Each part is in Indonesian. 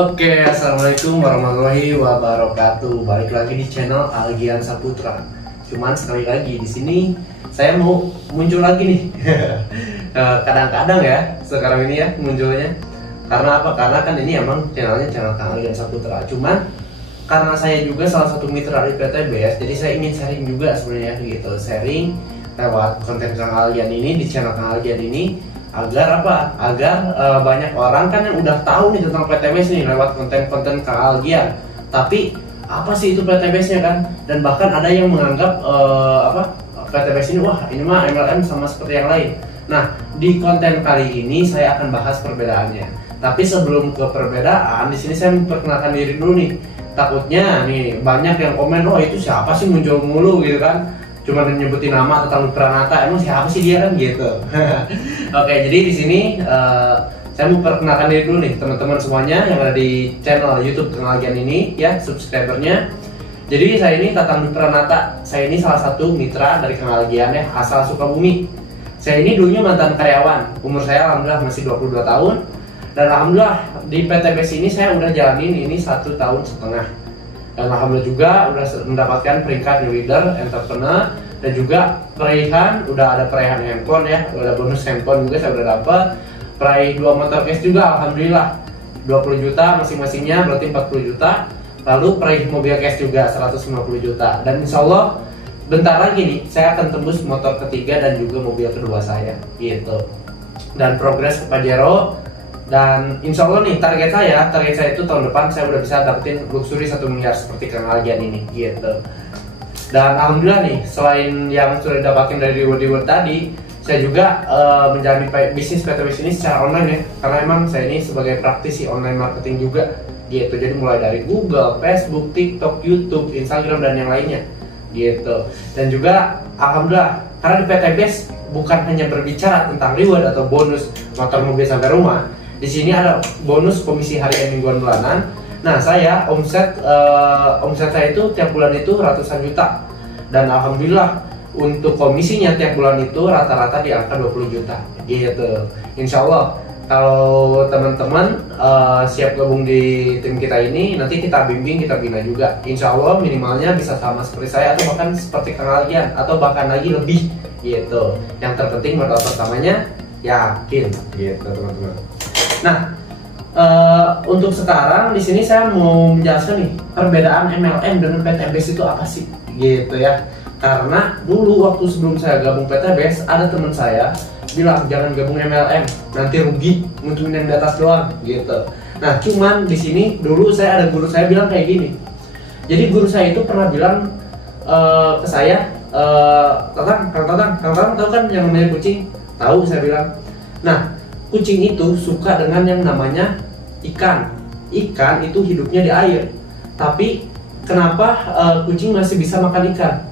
Oke, assalamualaikum warahmatullahi wabarakatuh. Balik lagi di channel Algian Saputra. Cuman sekali lagi di sini saya mau muncul lagi nih. Kadang-kadang ya, sekarang ini ya munculnya. Karena apa? Karena kan ini emang channelnya channel Algian Saputra. Cuman karena saya juga salah satu mitra di PTBS, jadi saya ingin sharing juga sebenarnya gitu. Sharing lewat konten Kang Algian ini di channel Kang Algian ini. Agar apa? Agar banyak orang kan yang udah tahu nih tentang PTBS nih lewat konten-konten Kang Algian. Tapi apa sih itu PTBS-nya kan? Dan bahkan ada yang menganggap PTBS ini wah ini mah MLM sama seperti yang lain. Nah di konten kali ini saya akan bahas perbedaannya. Tapi sebelum ke perbedaan, di sini saya memperkenalkan diri dulu nih. Takutnya nih banyak yang komen, oh itu siapa sih muncul mulu gitu kan? Cuma nyebutin nama atau Tangguh Pranata, emang siapa sih dia kan gitu. Oke, jadi di sini saya mau perkenalkan diri dulu nih teman-teman semuanya yang ada di channel YouTube Kang Algian ini ya, subscribernya. Jadi saya ini Tangguh Pranata, saya ini salah satu mitra dari Kang Algian ya, asal Sukabumi. Saya ini dulunya mantan karyawan, umur saya alhamdulillah masih 22 tahun. Dan alhamdulillah di PTBS ini saya udah jalanin ini 1,5 tahun. Dan alhamdulillah juga udah mendapatkan peringkat new leader, entrepreneur, dan juga udah ada peraihan handphone ya, udah bonus handphone juga saya udah dapat, peraih 2 motor cash juga alhamdulillah 20 juta masing-masingnya, berarti 40 juta, lalu peraih mobil cash juga 150 juta, dan insya Allah bentar lagi nih saya akan tembus motor ketiga dan juga mobil kedua saya gitu, dan progres ke Pajero. Dan insya Allah nih target saya itu tahun depan saya udah bisa dapetin luxury 1 miliar seperti Kang Algian ini gitu. Dan alhamdulillah nih selain yang sudah didapatin dari reward tadi, saya juga menjalani bisnis PTBS ini secara online ya, karena emang saya ini sebagai praktisi online marketing juga gitu. Jadi mulai dari Google, Facebook, TikTok, YouTube, Instagram dan yang lainnya gitu. Dan juga alhamdulillah karena di PTBS bukan hanya berbicara tentang reward atau bonus motor mobil sampai rumah. Di sini ada bonus komisi harian, mingguan, bulanan. Nah, saya omset saya itu tiap bulan itu ratusan juta. Dan alhamdulillah untuk komisinya tiap bulan itu rata-rata di angka 20 juta. Gitu. Insya Allah kalau teman-teman siap gabung di tim kita ini, nanti kita bimbing, kita bina juga. Insya Allah minimalnya bisa sama seperti saya atau bahkan seperti Kang Algian atau bahkan lagi lebih gitu. Yang terpenting modal pertamanya yakin gitu teman-teman. Nah, untuk sekarang di sini saya mau menjelaskan nih perbedaan MLM dengan PTBS itu apa sih, gitu ya. Karena dulu waktu sebelum saya gabung PTBS ada teman saya bilang jangan gabung MLM, nanti rugi, nguntungin yang di atas doang, gitu. Nah, cuman di sini dulu ada guru saya bilang kayak gini. Jadi guru saya itu pernah bilang ke saya, Kang Tatang tahu kan yang namanya kucing? Tahu, saya bilang. Nah, kucing itu suka dengan yang namanya ikan. Ikan itu hidupnya di air. Tapi kenapa kucing masih bisa makan ikan?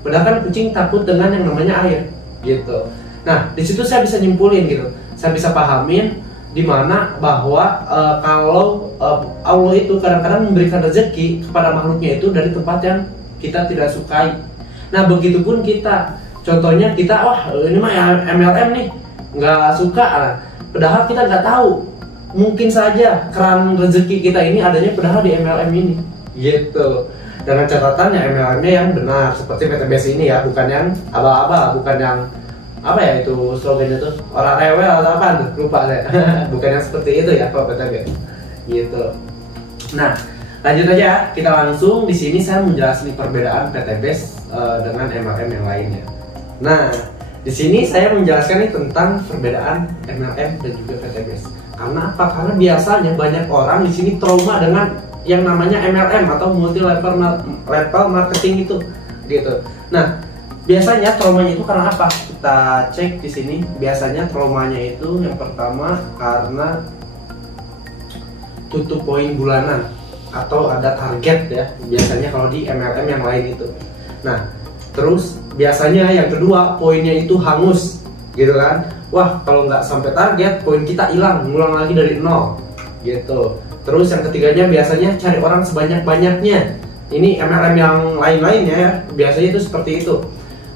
Padahal kan kucing takut dengan yang namanya air, gitu. Nah, di situ saya bisa nyimpulin gitu. Saya bisa pahamin di mana bahwa kalau Allah itu kadang-kadang memberikan rezeki kepada makhluknya itu dari tempat yang kita tidak sukai. Nah, begitupun kita. Contohnya kita, wah ini mah MLM nih, nggak suka. Padahal kita nggak tahu, mungkin saja keran rezeki kita ini adanya padahal di MLM ini, gitu. Dengan catatan ya MLM-nya yang benar seperti PTBS ini ya, bukan yang aba-aba, bukan yang apa ya itu slogannya tuh orang rewel atau apa tuh, lupa saya. Bukan yang seperti itu ya kalau PTBS, gitu. Nah lanjut aja, kita langsung di sini saya menjelaskan perbedaan PTBS dengan MLM yang lainnya. Nah di sini saya menjelaskan nih tentang perbedaan MLM dan juga PTBS. Karena apa? Karena biasanya banyak orang di sini trauma dengan yang namanya MLM atau multi level marketing itu, gitu. Nah, biasanya traumanya itu karena apa? Kita cek di sini. Biasanya traumanya itu yang pertama karena tutup poin bulanan atau ada target ya. Biasanya kalau di MLM yang lain itu. Nah, terus biasanya yang kedua poinnya itu hangus, gitu kan? Wah kalau nggak sampai target poin kita hilang, ngulang lagi dari nol, gitu. Terus yang ketiganya biasanya cari orang sebanyak-banyaknya. Ini MLM yang lain-lainnya ya, biasanya itu seperti itu.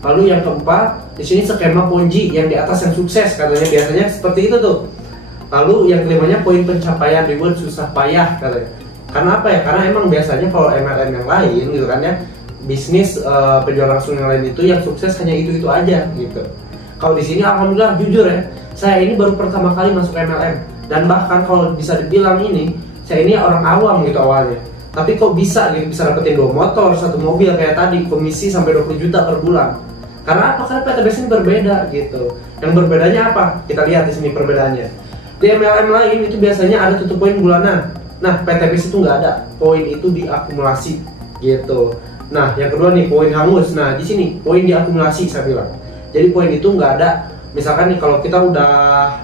Lalu yang keempat di sini skema Ponzi yang di atas yang sukses katanya biasanya seperti itu tuh. Lalu yang kelimanya poin pencapaian reward susah payah katanya. Karena apa ya? Karena emang biasanya kalau MLM yang lain gitu kan ya, bisnis penjualan langsung yang lain itu yang sukses hanya itu aja gitu. Kalau di sini alhamdulillah jujur ya, saya ini baru pertama kali masuk MLM, dan bahkan kalau bisa dibilang ini saya ini orang awam gitu awalnya. Tapi kok bisa gitu, bisa dapetin 2 motor, 1 mobil kayak tadi, komisi sampai 20 juta per bulan. Karena apa? Karena PTBS ini berbeda gitu. Yang berbedanya apa? Kita lihat di sini perbedaannya. Di MLM lain itu biasanya ada tutup poin bulanan. Nah, PTBS itu nggak ada. Poin itu diakumulasi gitu. Nah, yang kedua nih poin hangus. Nah, di sini poin diakumulasi saya bilang. Jadi poin itu nggak ada. Misalkan nih kalau kita udah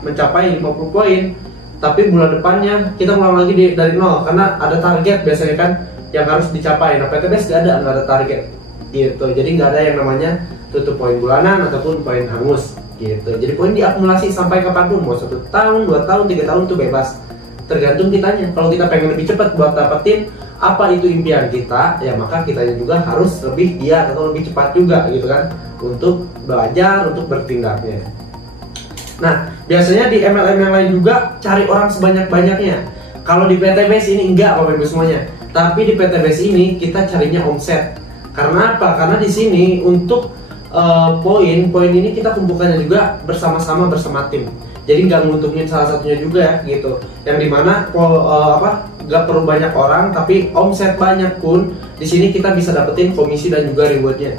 mencapai 50 poin, tapi bulan depannya kita ulang lagi dari nol karena ada target biasanya kan yang harus dicapai. Nah, PTBS nggak ada target gitu. Jadi nggak ada yang namanya tutup poin bulanan ataupun poin hangus gitu. Jadi poin diakumulasi sampai kapanpun, mau 1 tahun, 2 tahun, 3 tahun itu bebas. Tergantung kitanya. Kalau kita pengen lebih cepat buat dapetin apa itu impian kita, ya maka kitanya juga harus lebih giat atau lebih cepat juga gitu kan untuk belajar, untuk bertindaknya. Nah, biasanya di MLM yang lain juga cari orang sebanyak-banyaknya. Kalau di PTBS ini enggak Bapak Ibu semuanya. Tapi di PTBS ini kita carinya omset. Karena apa? Karena di sini untuk poin ini kita kumpulkannya juga bersama-sama bersama tim. Jadi nggak nguntungin salah satunya juga ya gitu. Yang dimana nggak perlu banyak orang tapi omset banyak pun di sini kita bisa dapetin komisi dan juga rewardnya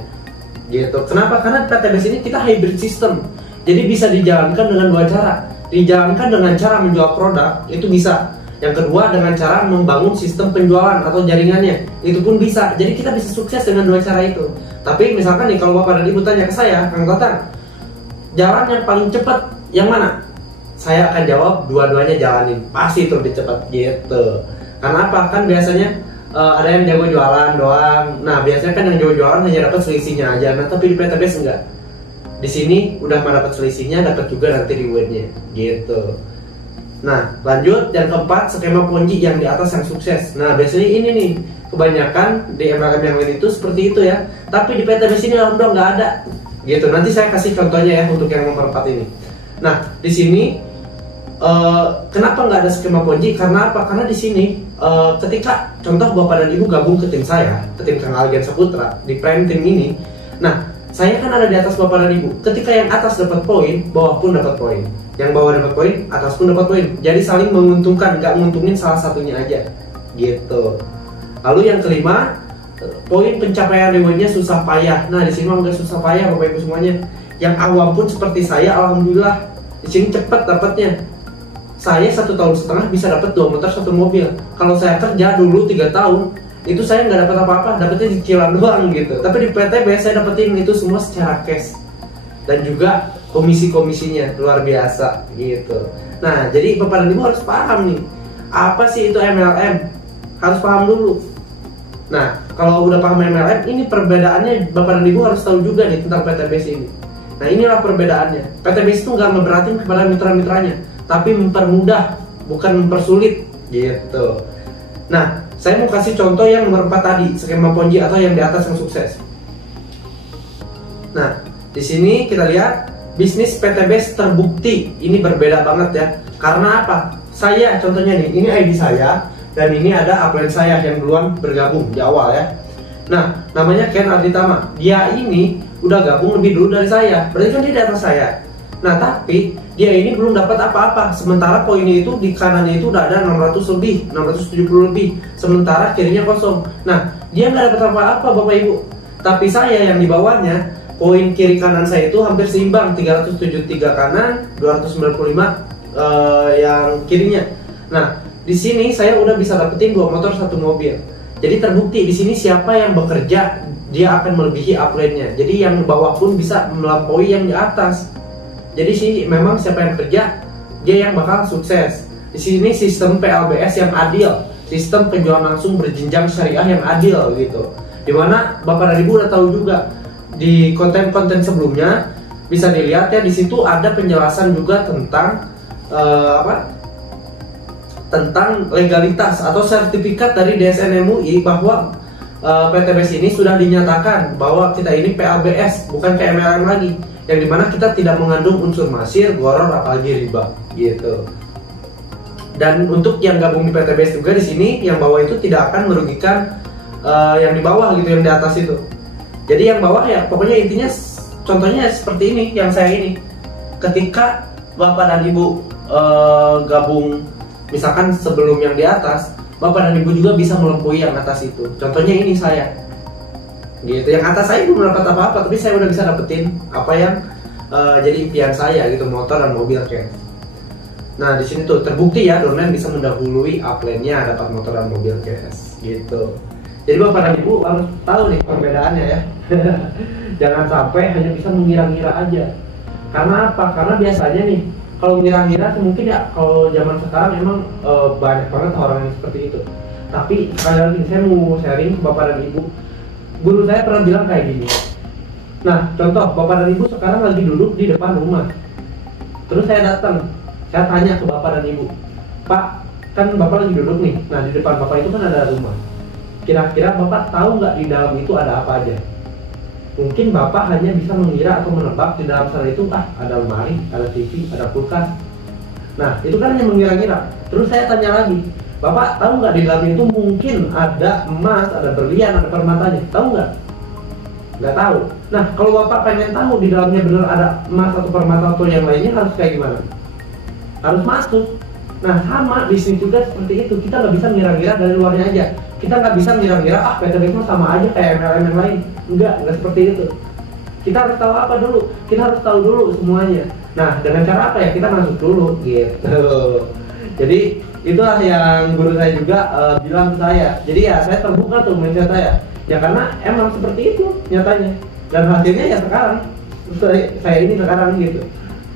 gitu. Kenapa? Karena PTBS ini kita hybrid system. Jadi bisa dijalankan dengan 2 cara. Dijalankan dengan cara menjual produk itu bisa. Yang kedua dengan cara membangun sistem penjualan atau jaringannya itu pun bisa. Jadi kita bisa sukses dengan 2 cara itu. Tapi misalkan nih kalau Bapak dan Ibu tanya ke saya, Kang Totan, jalan yang paling cepat yang mana? Saya akan jawab dua-duanya jalanin, pasti itu lebih cepat gitu. Karena apa? Kan biasanya ada yang jago jualan doang. Nah biasanya kan yang jago jualan hanya dapat selisihnya aja. Nah tapi di PTBS enggak. Di sini udah mendapat selisihnya, dapat juga nanti rewardnya gitu. Nah lanjut yang keempat, skema Ponzi yang di atas yang sukses. Nah biasanya ini nih kebanyakan di MLM yang lain itu seperti itu ya. Tapi di PTBS ini alhamdulillah nggak ada gitu. Nanti saya kasih contohnya ya untuk yang nomor 4 ini. Nah di sini kenapa nggak ada skema Ponzi? Karena apa? Karena di sini ketika contoh Bapak dan Ibu gabung ke tim saya, ke tim Kang Algian Saputra di Prime Team ini, nah saya kan ada di atas Bapak dan Ibu. Ketika yang atas dapat poin, bawah pun dapat poin. Yang bawah dapat poin, atas pun dapat poin. Jadi saling menguntungkan, nggak nguntungin salah satunya aja, gitu. Lalu yang kelima, poin pencapaian rewardnya susah payah. Nah di sini mah nggak susah payah Bapak Ibu semuanya. Yang awam pun seperti saya, alhamdulillah di sini cepat dapatnya. Saya 1,5 tahun bisa dapat 2 motor 1 mobil. Kalau saya kerja dulu 3 tahun, itu saya nggak dapat apa-apa, dapetnya cicilan doang gitu. Tapi di PTBS saya dapetin itu semua secara cash dan juga komisi-komisinya luar biasa gitu. Nah jadi Bapak dan Ibu harus paham nih, apa sih itu MLM? Harus paham dulu. Nah kalau udah paham MLM, ini perbedaannya Bapak dan Ibu harus tahu juga nih tentang PTBS ini. Nah inilah perbedaannya. PTBS itu nggak memberatin kepada mitra-mitranya, tapi mempermudah, bukan mempersulit gitu. Nah, saya mau kasih contoh yang nomor 4 tadi, skema Ponzi atau yang di atas yang sukses. Nah, di sini kita lihat bisnis PTBS terbukti ini berbeda banget ya. Karena apa? Saya contohnya nih, ini ID saya dan ini ada upline saya yang duluan bergabung di awal ya. Nah, namanya Ken Arditama. Dia ini udah gabung lebih dulu dari saya. Berarti kan dia di atas saya. Nah tapi dia ini belum dapat apa-apa. Sementara poinnya itu di kanannya itu udah ada 600 lebih, 670 lebih. Sementara kirinya kosong. Nah dia nggak dapat apa-apa Bapak Ibu. Tapi saya yang di bawahnya, poin kiri kanan saya itu hampir seimbang, 373 kanan, 295 yang kirinya. Nah di sini saya udah bisa dapetin 2 motor 1 mobil. Jadi terbukti di sini siapa yang bekerja dia akan melebihi upline-nya. Jadi yang bawah pun bisa melampaui yang di atas. Jadi sih memang siapa yang kerja dia yang bakal sukses. Di sini sistem PLBS yang adil, sistem penjualan langsung berjenjang syariah yang adil gitu. Dimana Bapak dan Ibu udah tahu juga di konten-konten sebelumnya bisa dilihat ya, di situ ada penjelasan juga tentang tentang legalitas atau sertifikat dari DSN MUI bahwa PTBS ini sudah dinyatakan bahwa kita ini PLBS bukan KMLM lagi, yang dimana kita tidak mengandung unsur masir, gharar, apalagi riba gitu. Dan untuk yang gabung di PTBS juga di sini, yang bawah itu tidak akan merugikan yang di bawah gitu, yang di atas itu. Jadi yang bawah ya pokoknya intinya contohnya seperti ini, yang saya ini. Ketika Bapak dan Ibu gabung, misalkan sebelum yang di atas, Bapak dan Ibu juga bisa melampaui yang atas itu. Contohnya ini saya. Gitu. Yang atas saya belum dapat apa-apa, tapi saya udah bisa dapetin apa yang jadi impian saya gitu, motor dan mobil kayak. Nah di sini tuh terbukti ya, Dorman bisa mendahului upline-nya dapat motor dan mobil cash gitu. Jadi Bapak dan Ibu harus tahu nih perbedaannya ya. Jangan sampai hanya bisa mengira-ngira aja. Karena apa? Karena biasanya nih kalau mengira-ngira mungkin ya kalau zaman sekarang emang banyak banget orang yang seperti itu. Tapi sekali lagi saya mau sharing ke Bapak dan Ibu. Guru saya pernah bilang kayak gini. Nah contoh Bapak dan Ibu sekarang lagi duduk di depan rumah. Terus saya datang. Saya tanya ke Bapak dan Ibu, Pak, kan Bapak lagi duduk nih. Nah di depan Bapak itu kan ada rumah. Kira-kira Bapak tahu nggak di dalam itu ada apa aja? Mungkin Bapak hanya bisa mengira atau menebak di dalam sana itu ada lemari, ada TV, ada kulkas. Nah itu kan hanya mengira-ngira. Terus saya tanya lagi, Bapak tahu nggak di dalam itu mungkin ada emas, ada berlian, ada permatanya? Tahu nggak? Nggak tahu. Nah kalau Bapak pengen tahu di dalamnya benar ada emas atau permata atau yang lainnya, harus kayak gimana? Harus masuk. Nah sama bisnis juga seperti itu, kita nggak bisa ngira-ngira dari luarnya aja. Kita nggak bisa ngira-ngira PTBS sama aja kayak MLM yang lain. Nggak seperti itu. Kita harus tahu apa dulu? Kita harus tahu dulu semuanya. Nah dengan cara apa ya? Kita masuk dulu gitu. Jadi itulah yang guru saya juga bilang ke saya. Jadi ya saya terbuka tuh mindset saya. Ya karena emang seperti itu nyatanya. Dan hasilnya ya sekarang saya ini sekarang gitu.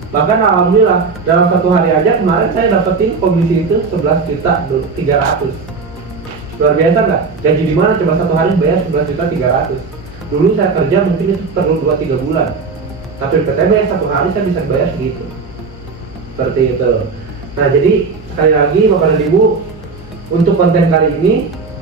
Bahkan alhamdulillah dalam satu hari aja kemarin saya dapetin komisi itu 11.300.000. Luar biasa nggak? Gaji di mana coba satu hari bayar 11.300.000. Dulu saya kerja mungkin itu perlu 2-3 bulan. Tapi PTBS satu hari saya bisa bayar segitu. Seperti itu. Nah jadi sekali lagi Bapak dan Ibu, untuk konten kali ini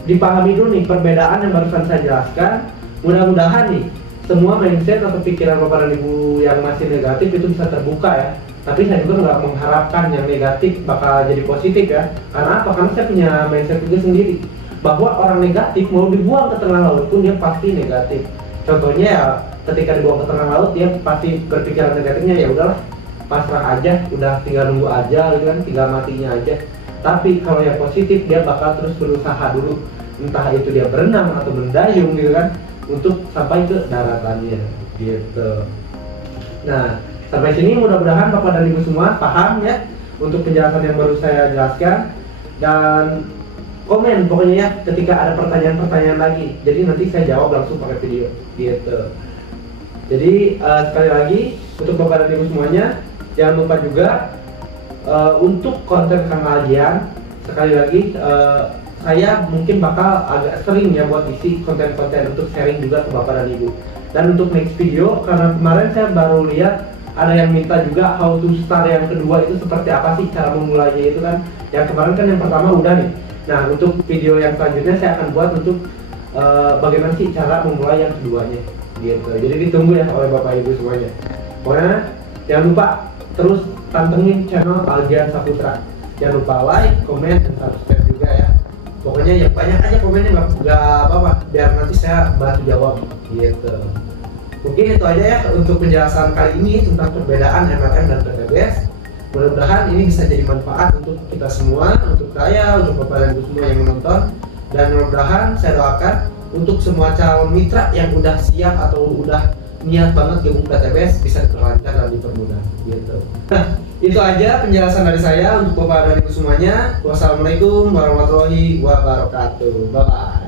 dipahami dulu nih perbedaan yang barusan saya jelaskan. Mudah-mudahan nih semua mindset atau pikiran Bapak dan Ibu yang masih negatif itu bisa terbuka ya. Tapi saya juga nggak mengharapkan yang negatif bakal jadi positif ya. Karena apa? Karena saya punya mindset juga sendiri, bahwa orang negatif mau dibuang ke tengah laut pun dia pasti negatif. Contohnya ya ketika dibuang ke tengah laut dia pasti berpikiran negatifnya, ya udahlah pasrah aja, udah tinggal nunggu aja gitu kan, tinggal matinya aja. Tapi kalau yang positif dia bakal terus berusaha dulu, entah itu dia berenang atau mendayung gitu kan, untuk sampai ke daratannya gitu. Nah sampai sini mudah-mudahan Bapak dan Ibu semua paham ya untuk penjelasan yang baru saya jelaskan. Dan komen pokoknya ya ketika ada pertanyaan-pertanyaan lagi, jadi nanti saya jawab langsung pakai video gitu. Jadi sekali lagi untuk Bapak dan Ibu semuanya, jangan lupa juga untuk konten Kang Algian, sekali lagi saya mungkin bakal agak sering ya buat isi konten-konten untuk sharing juga ke Bapak dan Ibu. Dan untuk next video, karena kemarin saya baru lihat ada yang minta juga how to start yang kedua itu seperti apa sih cara memulainya itu kan. Yang kemarin kan yang pertama udah nih. Nah untuk video yang selanjutnya saya akan buat untuk bagaimana sih cara memulai yang keduanya gitu. Jadi ditunggu ya oleh Bapak Ibu semuanya. Pokoknya jangan lupa terus pantengin channel Algian Saputra. Jangan lupa like, comment, dan subscribe juga ya. Pokoknya ya banyak aja komennya, nggak apa-apa, biar nanti saya bantu jawab gitu. Mungkin itu aja ya untuk penjelasan kali ini tentang perbedaan MLM dan PTBS. Mudah-mudahan ini bisa jadi manfaat untuk kita semua, untuk saya, untuk Bapak dan Ibu semua yang menonton. Dan mudah-mudahan saya doakan untuk semua calon mitra yang udah siap atau udah niat banget gabung PTBS bisa diperlancar dan dipermudah gitu. Nah, itu aja penjelasan dari saya untuk Bapak dan Ibu semuanya. Wassalamualaikum warahmatullahi wabarakatuh. Bye bye.